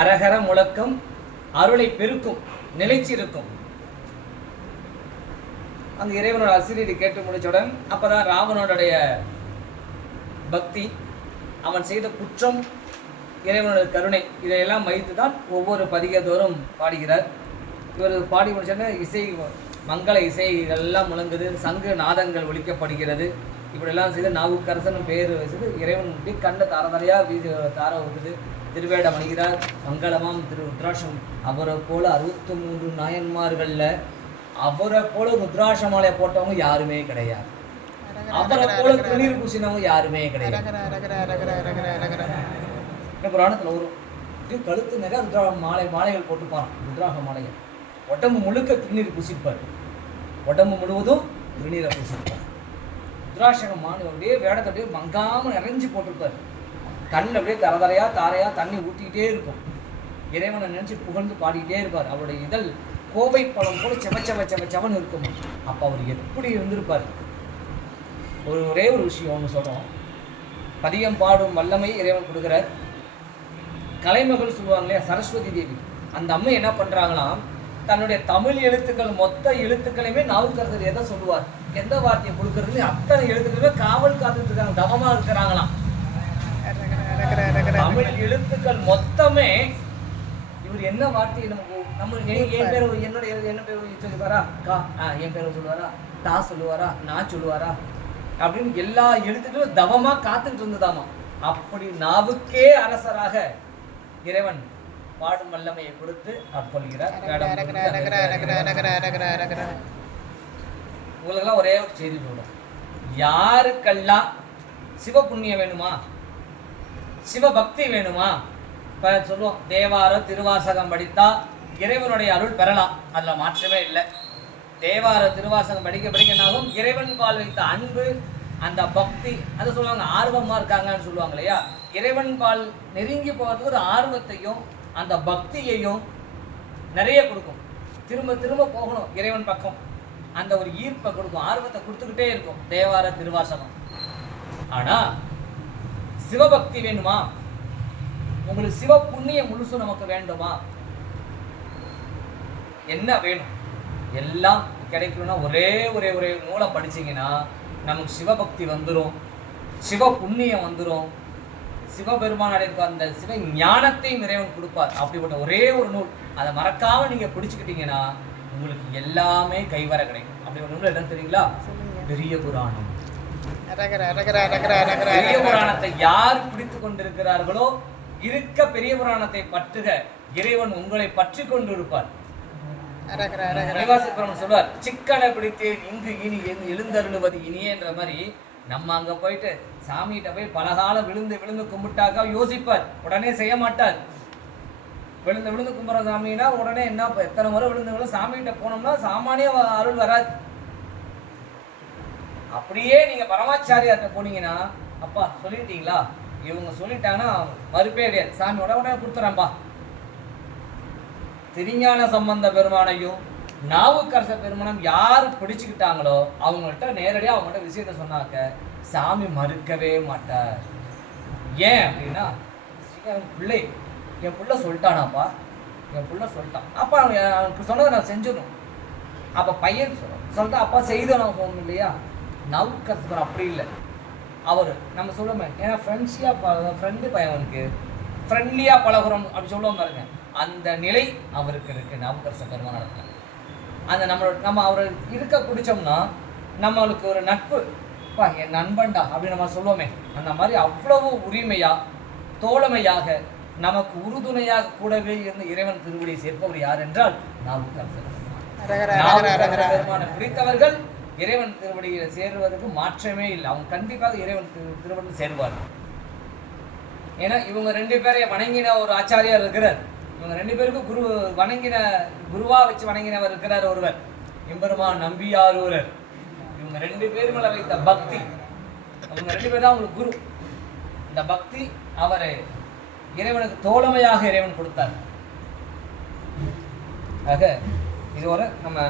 அரகர முழக்கம் அருளை பெருக்கும், நிலைச்சிருக்கும். அந்த இறைவனோட அசிரீதி கேட்டு முடிச்சவுடன் அப்பதான் ராவணனுடைய பக்தி, அவன் செய்த குற்றம், இறைவனோட கருணை, இதையெல்லாம் வைத்து தான் ஒவ்வொரு பதிகத்தோறும் பாடுகிறார். இவர் பாடி முடிச்சோன்னா இசை, மங்கள இசைகள்லாம் முழங்குது, சங்கு நாதங்கள் ஒழிக்கப்படுகிறது. இப்படியெல்லாம் செய்து நாவுக்கரசன் பேர் வச்சது. இறைவன் கண்ணை தாரதாரையாக வீசி தார ஊக்குது. திருவேடம் அணிகிறார். மங்களமாம் திரு ருத்ராட்சம். அவரை போல 63 நாயன்மார்களில் அவரை போல ருத்ராட்ச போட்டவங்க யாருமே கிடையாது. அவரை போல திருநீர் பூசினவங்க யாருமே கிடையாது. புராணத்தில் ஒரு கழுத்து நிறைய மாலைகள் போட்டுப்பாரான். ருத்ராட்ச மாலைகள். உடம்பு முழுக்க திருநீர் பூசிப்பார். உடம்பு முழுவதும் திருநீரை பூசிப்பார். ருத்ராட்சக மாலை அப்படியே வேடத்தை அப்படியே மங்காமல் நிறைஞ்சு போட்டிருப்பார். கண்ணில் அப்படியே தாரையா தண்ணி ஊற்றிக்கிட்டே இருக்கும். இறைவனை நினைச்சு புகழ்ந்து பாடிக்கிட்டே இருப்பார். அவருடைய இதழ் கோவை பழம் போல செவச்சவன் இருக்கும். அப்போ அவர் எப்படி இருந்திருப்பார்? ஒரே ஒரு விஷயம் ஒன்று சொல்கிறோம். பதியம் பாடும் வல்லமை இறைவன் கொடுக்குறார். கலைமகள் சொல்லுவாங்க இல்லையா, சரஸ்வதி தேவி, அந்த அம்மை என்ன பண்ணுறாங்களாம், தன்னுடைய தமிழ் எழுத்துக்கள் மொத்த எழுத்துக்களையுமே நாவுக்கரசர் எதை சொல்லுவார், எந்த வார்த்தையை கொடுக்கறது, அத்தனை எழுத்துக்களுமே காவல் காத்துட்டு இருக்காங்க, தவமா இருக்கிறாங்களாம். தமிழ் எழுத்துக்கள் மொத்தமே இவர் என்ன வார்த்தையை நம்ம என் பேர் என்ன பேர் சொல்லுவாரா, கா என் பேர் சொல்லுவாரா, டா சொல்லுவாரா, நான் சொல்லுவாரா அப்படின்னு எல்லா எழுத்துக்களும் தவமா காத்துட்டு இருந்ததாமா. அப்படி நாவுக்கே அரசராக இறைவன் பாடும் வல்லமையை கொடுத்து ஆட்கொள்கிறார். உங்களுக்கெல்லாம் ஒரே ஒரு செய்தி சொல்றோம். யாருக்கெல்லாம் சிவ புண்ணியம் வேணுமா, சிவபக்தி வேணுமா, இப்போ சொல்லுவோம் தேவார திருவாசகம் படித்தா இறைவனுடைய அருள் பெறலாம், அதில் மாற்றமே இல்லை. தேவார திருவாசகம் படிக்கனாலும் இறைவன் பால் வைத்த அன்பு, அந்த பக்தி, அதை சொல்லுவாங்க ஆர்வமாக இருக்காங்கன்னு சொல்லுவாங்க இல்லையா. இறைவன் பால் நெருங்கி போகிறதுக்கு ஒரு ஆர்வத்தையும் அந்த பக்தியையும் நிறைய கொடுக்கும். திரும்ப திரும்ப போகணும் இறைவன் பக்கம், அந்த ஒரு ஈர்ப்பை கொடுக்கும், ஆர்வத்தை கொடுத்துக்கிட்டே இருக்கும் தேவார திருவாசகம். ஆனால் சிவபக்தி வேணுமா, உங்களுக்கு சிவ புண்ணியம் முழுசும் நமக்கு வேண்டுமா, என்ன வேணும்? எல்லாம் கிடைக்கணும்னா ஒரே நூலை படிச்சிங்கன்னா நமக்கு சிவபக்தி வந்துடும், சிவ புண்ணியம் வந்துடும், சிவபெருமான் அடைக்க அந்த சிவ ஞானத்தையும் இறைவன் கொடுப்பார். அப்படிப்பட்ட ஒரே ஒரு நூல், அதை மறக்காம நீங்க பிடிச்சுக்கிட்டீங்கன்னா உங்களுக்கு எல்லாமே கைவர கிடைக்கும். அப்படி ஒரு நூல் என்ன தெரியுங்களா? பெரிய புராணம். பெரிய புராணத்தை யார் பிடித்து கொண்டிருக்கிறார்களோ இருக்க பெரிய புராணத்தை பற்றுக, இறைவன் உங்களை பற்றி கொண்டு இருப்பார். சொல்வார், சிக்கனை பிடித்து இங்கு இனி எழுந்தருளுவது இனியேன்ற மாதிரி. நம்ம அங்க போயிட்டு சாமிகிட்ட போய் பலகாலம் விழுந்து கும்பிட்டாக்கா யோசிப்பார், உடனே செய்ய மாட்டார். விழுந்து கும்பிட்ற சாமின்னா உடனே என்ன, எத்தனை முறை விழுந்து சாமிகிட்ட போனோம்னா சாமானிய அருள் வராது. அப்படியே நீங்க பரமாச்சாரியார்கிட்ட போனீங்கன்னா, அப்பா சொல்லிட்டீங்களா, இவங்க சொல்லிட்டாங்கன்னா மறுப்பே கிடையாது, சாமி உடனே கொடுத்துறேன்ப்பா. திருஞான சம்பந்த பெருமானையும் நாவுக்கரச பெருமானம் யார் பிடிச்சுக்கிட்டாங்களோ அவங்கள்ட்ட நேரடியாக அவங்கள்ட்ட விஷயத்த சொன்னாக்க சாமி மறுக்கவே மாட்டார். ஏன் அப்படின்னா, என் பிள்ளை சொல்லிட்டானாப்பா, என் பிள்ளை சொல்லிட்டான், அப்பா அவனுக்கு சொன்னதை நான் செஞ்சிடணும். அப்போ பையன் சொல்லிட்டா அப்பா செய்தோம் நான் போகணும் இல்லையா. நாவுக்கரசர் அப்படி இல்லை. அவர் நம்ம சொல்லுவோமே, ஏன்னா ஃப்ரெண்டு பையனுக்கு ஃப்ரெண்ட்லியாக பழகுறோம் அப்படி சொல்லுவோம் பாருங்க, அந்த நிலை அவருக்கு இருக்கு நாவுக்கரசர் பெருமான் நடத்துல. அந்த நம்ம அவரை இருக்க பிடிச்சோம்னா நம்மளுக்கு ஒரு நட்பு, பா என் நண்பன்டா அப்படின்னு நம்ம சொல்லுவோமே, அந்த மாதிரி அவ்வளவு உரிமையாக தோழமையாக நமக்கு உறுதுணையாக கூடவே இருந்து இறைவன் திருவடியை சேர்ப்பவர் யார் என்றால் நாவுக்கரசர் பெருமானை பிடித்தவர்கள் இறைவன் திருவடியை சேருவதற்கு மாற்றமே இல்லை. அவங்க கண்டிப்பாக இறைவன் திருவடியில் சேருவார்கள். ஏன்னா இவங்க 2 பேரையும் வணங்கின ஒரு ஆச்சாரியார் இருக்கிறார். இவங்க 2 பேருக்கும் குருவா வச்சு வணங்கினவர் இருக்கிறார் ஒருவர், எம்பெருமான் நம்பியாரூரர். இவங்க 2 பேர் மேல வைத்த பக்தி, அவங்க 2 பேர் தான் அவங்களுக்கு குரு. இந்த பக்தி அவரை இறைவனுக்கு தோழமையாக இறைவன் கொடுத்தார். ஆக இதுவரை நம்ம